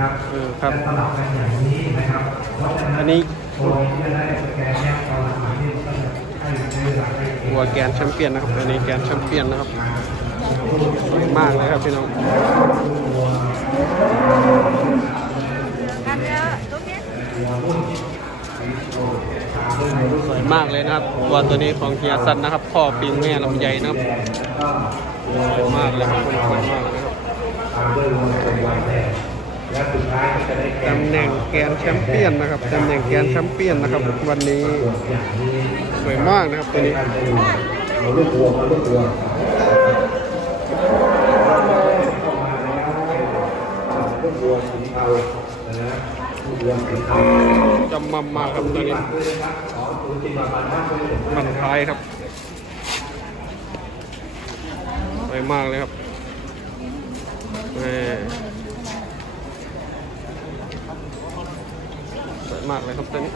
นะครับเออครับและสลับกันอย่างนี้นะครับเพราะฉะนั้นอันนี้ตัวนี้จะได้สแกนแยกตอนหลังนี่ก็จะให้ใช้เวลาได้เองวัวแกนแชมเปี้ยนนะครับอันนี้แกนแชมเปี้ยนนะครับสวยมากเลยครับพี่น้องสวยมากเลยนะครับวัวตัวนี้ของเฮียซันนะครับพ่อปิงแม่ลำไยนะครับสวยมากเลยครับสวยมากเลยครับ ตำแหน่งแกนแชมเปี้ยนนะครับตำแหน่งแกนแชมเปี้ยนนะครับ วันนี้สวยมากนะครับตัวนี้เอาลูกวัวเอาลูกวัวลูกวัวสีเทานะลูกวัวสีเทาจำมัมมาครับตัวนี้ด้วยนครับขอศูนย์จิตบาลมากด้วยบันท้ายครับสวยมากเลยครับแหม่สวย มากเลยครับตัวนี้